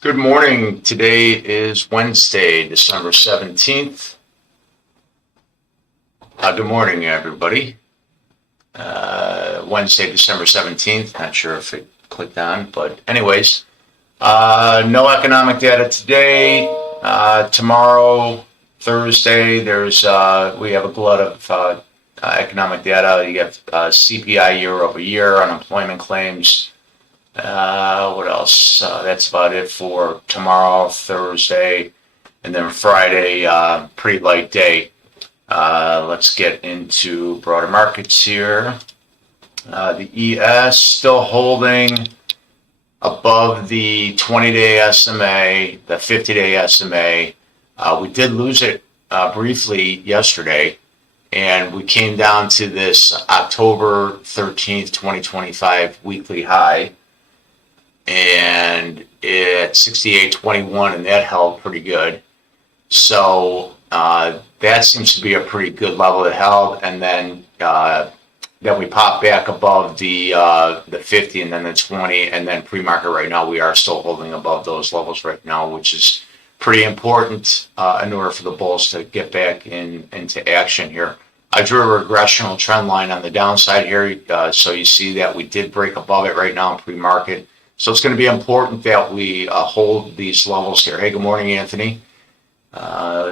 Good morning. Today is Wednesday, December 17th. Good morning, everybody. Wednesday, December 17th. Not sure if it clicked on, but anyways, no economic data today. Tomorrow, Thursday, we have a glut of economic data. You have CPI year over year, unemployment claims. What else? That's about it for tomorrow, Thursday, and then Friday, pretty light day. Let's get into broader markets here. The ES still holding above the 20-day SMA, the 50-day SMA. We did lose it briefly yesterday, and we came down to this October 13th, 2025 weekly high. And at 68.21, and that held pretty good. So that seems to be a pretty good level that held, and then we popped back above the 50 and then the 20, and then pre-market right now we are still holding above those levels right now, which is pretty important in order for the bulls to get back into action here. I drew a regressional trend line on the downside here, so you see that we did break above it right now in pre-market. So it's going to be important that we hold these levels here. Hey, good morning, Anthony.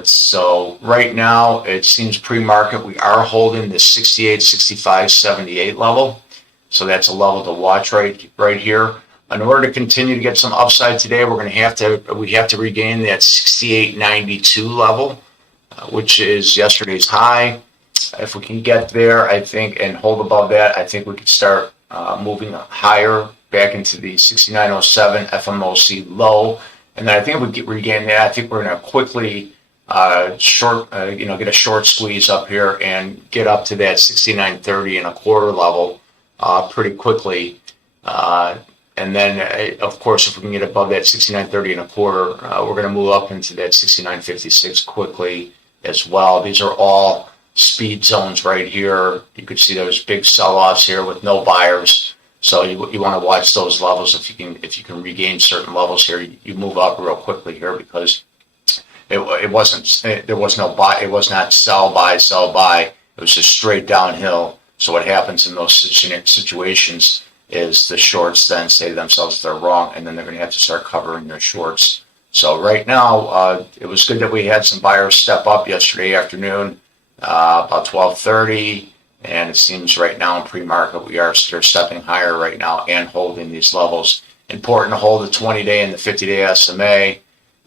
So right now, it seems pre-market, we are holding the 68, 65, 78 level. So that's a level to watch right here. In order to continue to get some upside today, we have to regain that 68.92 level, which is yesterday's high. If we can get there, I think, and hold above that, I think we could start moving higher back into the 69.07 FMOC low, and then I think if we regain that, I think we're going to quickly get a short squeeze up here and get up to that 69.30 and a quarter level pretty quickly. And then, of course, if we can get above that 69.30 and a quarter, we're going to move up into that 69.56 quickly as well. These are all speed zones right here. You could see those big sell-offs here with no buyers. So you want to watch those levels. If you can regain certain levels here, you move up real quickly here, because there was no buy. It was not sell buy. It was just straight downhill. So what happens in those situations is the shorts then say to themselves they're wrong, and then they're going to have to start covering their shorts. So right now, it was good that we had some buyers step up yesterday afternoon, about 12:30. And it seems right now in pre-market, they're stepping higher right now and holding these levels. Important to hold the 20-day and the 50-day SMA,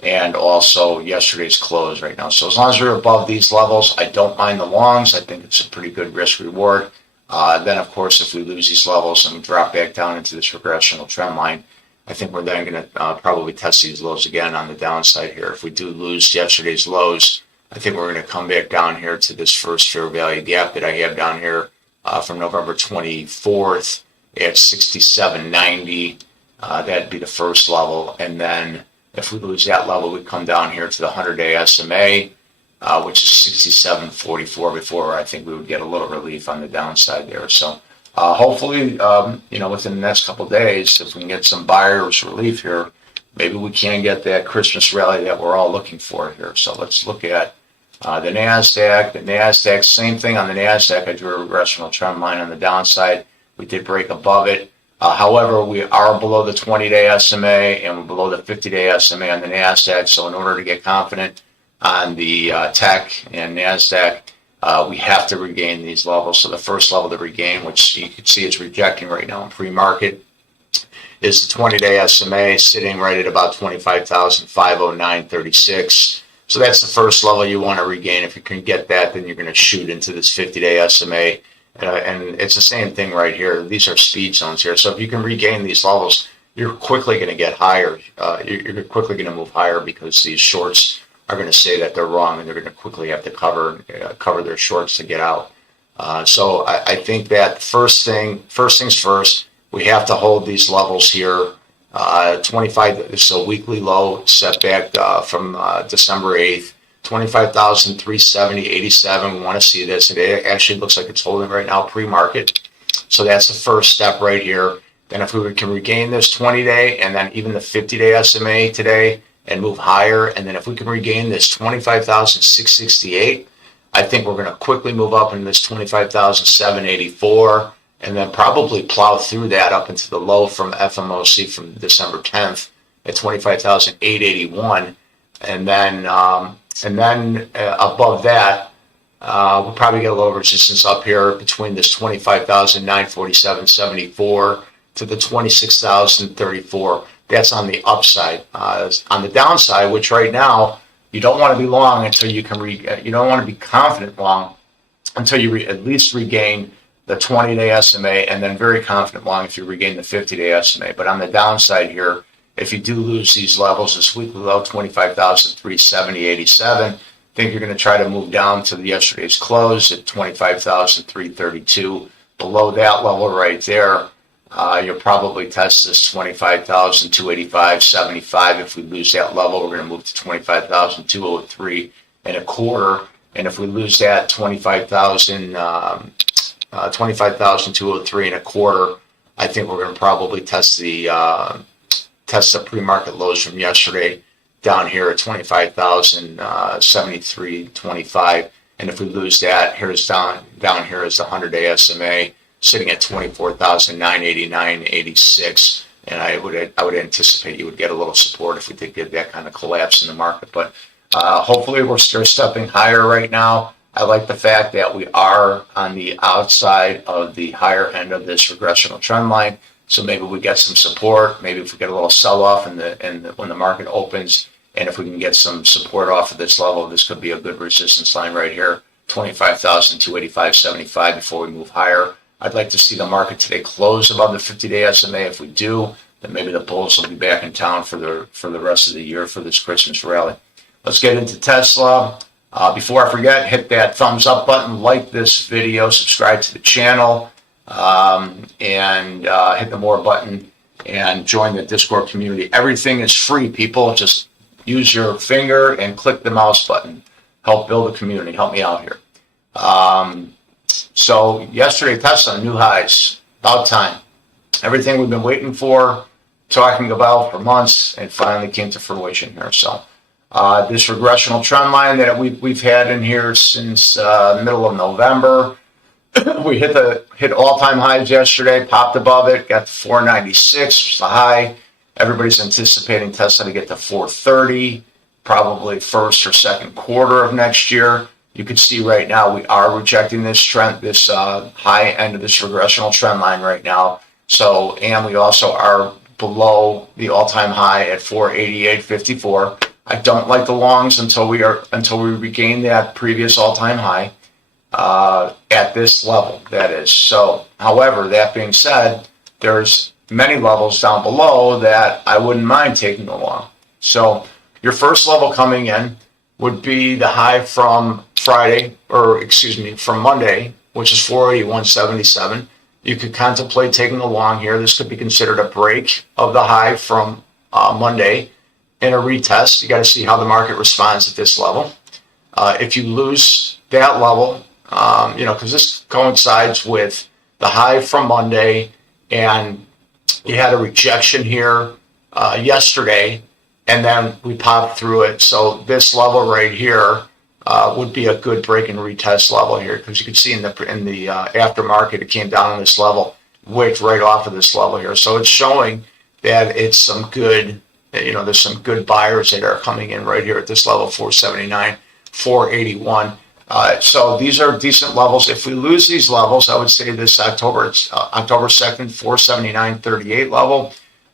and also yesterday's close right now. So as long as we're above these levels, I don't mind the longs. I think it's a pretty good risk reward. Then, of course, if we lose these levels and we drop back down into this regressional trend line, I think we're then going to probably test these lows again on the downside here. If we do lose yesterday's lows, I think we're going to come back down here to this first fair value gap that I have down here from November 24th at 67.90. That'd be the first level. And then if we lose that level, we come down here to the 100-day SMA, which is 67.44 before I think we would get a little relief on the downside there. So hopefully, within the next couple of days, if we can get some buyers relief here, maybe we can get that Christmas rally that we're all looking for here. So let's look at the NASDAQ. The NASDAQ, same thing on the NASDAQ. I drew a regressional trend line on the downside. We did break above it. However, we are below the 20-day SMA and we're below the 50-day SMA on the NASDAQ. So in order to get confident on the tech and NASDAQ, we have to regain these levels. So the first level to regain, which you can see is rejecting right now in pre-market, is the 20-day SMA sitting right at about 25,509.36. So that's the first level you want to regain. If you can get that, then you're going to shoot into this 50-day SMA. And it's the same thing right here. These are speed zones here. So if you can regain these levels, you're quickly going to get higher. You're quickly going to move higher, because these shorts are going to say that they're wrong, and they're going to quickly have to cover their shorts to get out. So I think that first things first, we have to hold these levels here. 25, so weekly low set back from December 8th, 25,370.87. We want to see this. It actually looks like it's holding right now pre-market. So that's the first step right here. then if we can regain this 20-day and then even the 50-day SMA today and move higher, and then if we can regain this 25,668, I think we're going to quickly move up into this 25,784, and then probably plow through that up into the low from FMOC from December 10th at 25,881, and then above that, we'll probably get a little resistance up here between this 25,947.74 to the 26,034. That's on the upside. On the downside, which right now you don't want to be long until you can you don't want to be confident long until you at least regain the 20-day SMA, and then very confident long if you regain the 50-day SMA. But on the downside here, if you do lose these levels, this weekly low 25,370.87, I think you're going to try to move down to yesterday's close at 25,332. Below that level right there, you'll probably test this 25,285.75. If we lose that level, we're going to move to 25,203 and a quarter. And if we lose that 25,203 and a quarter, I think we're going to probably test the pre-market lows from yesterday down here at 25,073.25. And if we lose that, here's down here is the 100-day SMA sitting at 24,989.86. And I would anticipate you would get a little support if we did get that kind of collapse in the market. But hopefully we're still stepping higher right now. I like the fact that we are on the outside of the higher end of this regressional trend line. So maybe we get some support. Maybe if we get a little sell-off when the market opens, and if we can get some support off of this level, this could be a good resistance line right here, 25,285.75 before we move higher. I'd like to see the market today close above the 50-day SMA. If we do, then maybe the bulls will be back in town for the rest of the year for this Christmas rally. Let's get into Tesla. Before I forget, hit that thumbs up button, like this video, subscribe to the channel, and hit the more button and join the Discord community. Everything is free, people. Just use your finger and click the mouse button. Help build a community. Help me out here. So yesterday, Tesla, new highs. About time. Everything we've been waiting for, talking about for months, and finally came to fruition here. So this regressional trend line that we've had in here since the middle of November. We hit all-time highs yesterday, popped above it, got to 496, which is the high. Everybody's anticipating Tesla to get to 430, probably first or second quarter of next year. You can see right now we are rejecting this trend, this high end of this regressional trend line right now. So, and we also are below the all-time high at 488.54. I don't like the longs until we regain that previous all-time high at this level, that is. So, however, that being said, there's many levels down below that I wouldn't mind taking along. So your first level coming in would be the high from from Monday, which is 481.77. You could contemplate taking along here. This could be considered a break of the high from Monday and a retest. You got to see how the market responds at this level. If you lose that level, because this coincides with the high from Monday, and you had a rejection here yesterday, and then we popped through it. So this level right here would be a good break and retest level here, because you can see in the aftermarket it came down on this level, wicked right off of this level here. So it's showing that it's some good, there's some good buyers that are coming in right here at this level, 479, 481. So these are decent levels. If we lose these levels, I would say this October 2nd, 479.38 level.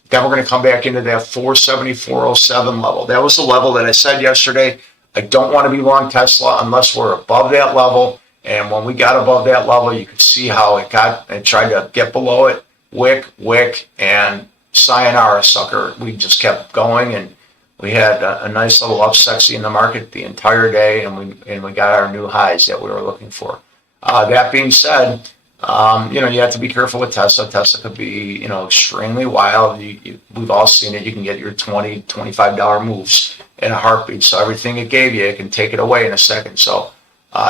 Then we're going to come back into that 474.07 level. That was the level that I said yesterday. I don't want to be long Tesla unless we're above that level. And when we got above that level, you could see how it tried to get below it. Wick, and sayonara, sucker. We just kept going, and we had a nice little up sexy in the market the entire day, and we got our new highs that we were looking for. That being said, you have to be careful with Tesla. Tesla could be, extremely wild. We've all seen it. You can get your $20, $25 moves in a heartbeat. So everything it gave you, it can take it away in a second. So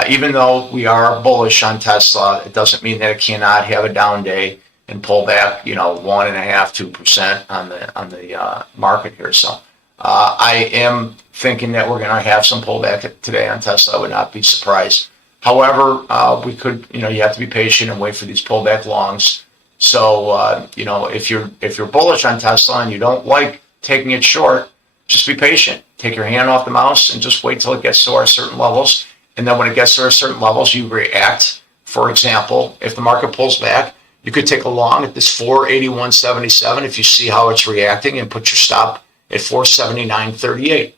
even though we are bullish on Tesla, it doesn't mean that it cannot have a down day. and pull back, 1.5–2% on the market here. So I am thinking that we're going to have some pullback today on Tesla. I would not be surprised. However, we could, you have to be patient and wait for these pullback longs. So, if you're bullish on Tesla and you don't like taking it short, just be patient. Take your hand off the mouse and just wait till it gets to our certain levels. And then when it gets to our certain levels, you react. For example, if the market pulls back, you could take a long at this 481.77 if you see how it's reacting and put your stop at 479.38,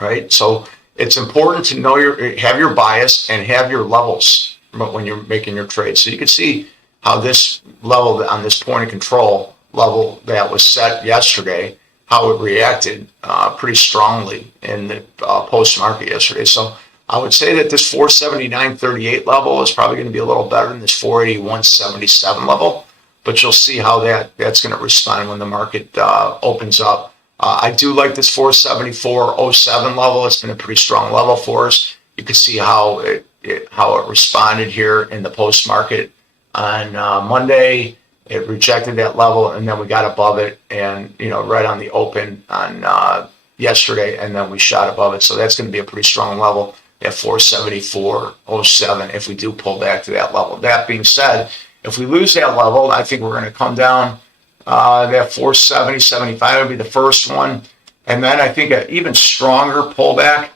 right? So it's important to know have your bias and have your levels when you're making your trade. So you can see how this level on this point of control level that was set yesterday, how it reacted pretty strongly in the post market yesterday. So I would say that this 479.38 level is probably going to be a little better than this 481.77 level, but you'll see how that's going to respond when the market opens up. I do like this 474.07 level. It's been a pretty strong level for us. You can see how it responded here in the post market on Monday. It rejected that level, and then we got above it, and right on the open on yesterday, and then we shot above it. So that's going to be a pretty strong level at 474.07 if we do pull back to that level. That being said, if we lose that level, I think we're going to come down. That 470.75 would be the first one, and then I think an even stronger pullback,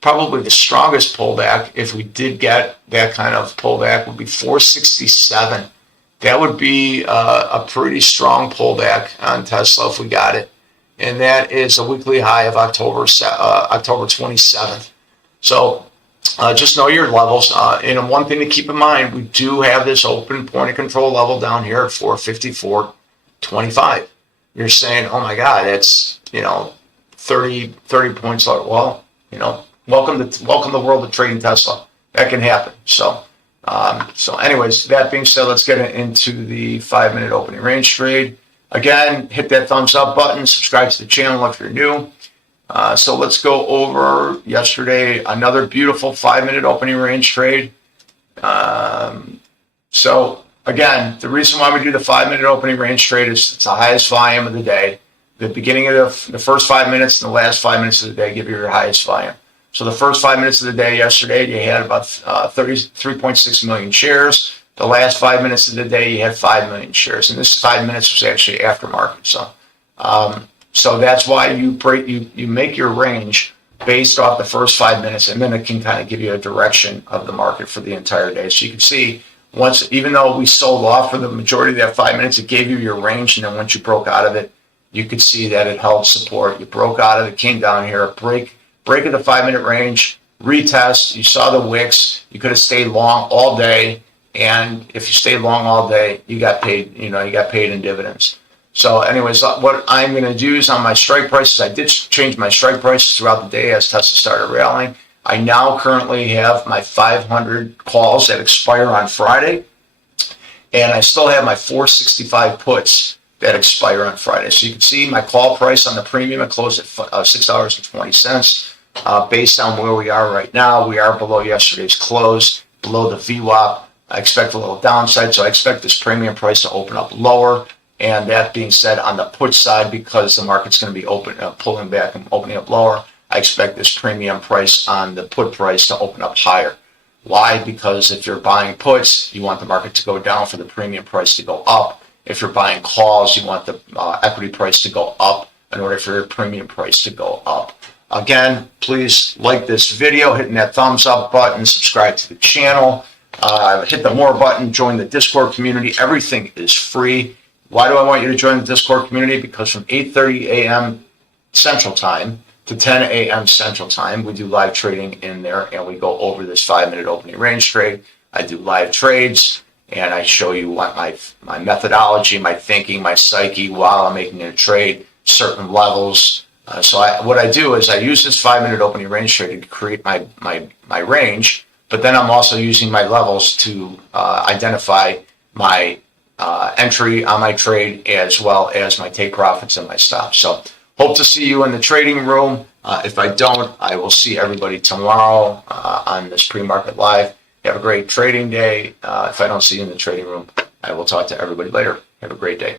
probably the strongest pullback, if we did get that kind of pullback, would be 467. That would be a pretty strong pullback on Tesla if we got it, and that is a weekly high of October 27th. So just know your levels. And one thing to keep in mind, we do have this open point of control level down here at 454.25. You're saying, oh my God, it's 30 points lower. Well, welcome the world of trading Tesla. That can happen. So anyways, that being said, let's get into the 5-minute opening range trade. Again, hit that thumbs up button, subscribe to the channel if you're new. So let's go over yesterday, another beautiful 5-minute opening range trade. So again, the reason why we do the 5-minute opening range trade is it's the highest volume of the day. The beginning of the first 5 minutes and the last 5 minutes of the day give you your highest volume. So the first 5 minutes of the day yesterday, you had about 33.6 million shares. The last 5 minutes of the day, you had 5 million shares. And this 5 minutes was actually aftermarket. So that's why you make your range based off the first 5 minutes, and then it can kind of give you a direction of the market for the entire day. So you can see even though we sold off for the majority of that 5 minutes, it gave you your range, and then once you broke out of it, you could see that it held support. You broke out of it, came down here, break of the 5-minute range, retest. You saw the wicks. You could have stayed long all day, and if you stayed long all day, you got paid. You got paid in dividends. So anyways, what I'm going to do is on my strike prices, I did change my strike prices throughout the day as Tesla started rallying. I now currently have my 500 calls that expire on Friday, and I still have my 465 puts that expire on Friday. So you can see my call price on the premium, it closed at $6.20. Based on where we are right now, we are below yesterday's close, below the VWAP. I expect a little downside, so I expect this premium price to open up lower. And that being said, on the put side, because the market's going to be pulling back and opening up lower, I expect this premium price on the put price to open up higher. Why? Because if you're buying puts, you want the market to go down for the premium price to go up. If you're buying calls, you want the equity price to go up in order for your premium price to go up. Again, please like this video, hitting that thumbs up button, subscribe to the channel, hit the more button, join the Discord community. Everything is free. Why do I want you to join the Discord community? Because from 8:30 a.m. Central Time to 10 a.m. Central Time, we do live trading in there, and we go over this 5-minute opening range trade. I do live trades, and I show you what my methodology, my thinking, my psyche while I'm making a trade, certain levels. What I do is I use this 5-minute opening range trade to create my range, but then I'm also using my levels to identify my entry on my trade as well as my take profits and my stops. So hope to see you in the trading room. If I don't, I will see everybody tomorrow on this pre-market live. Have a great trading day. If I don't see you in the trading room, I will talk to everybody later. Have a great day.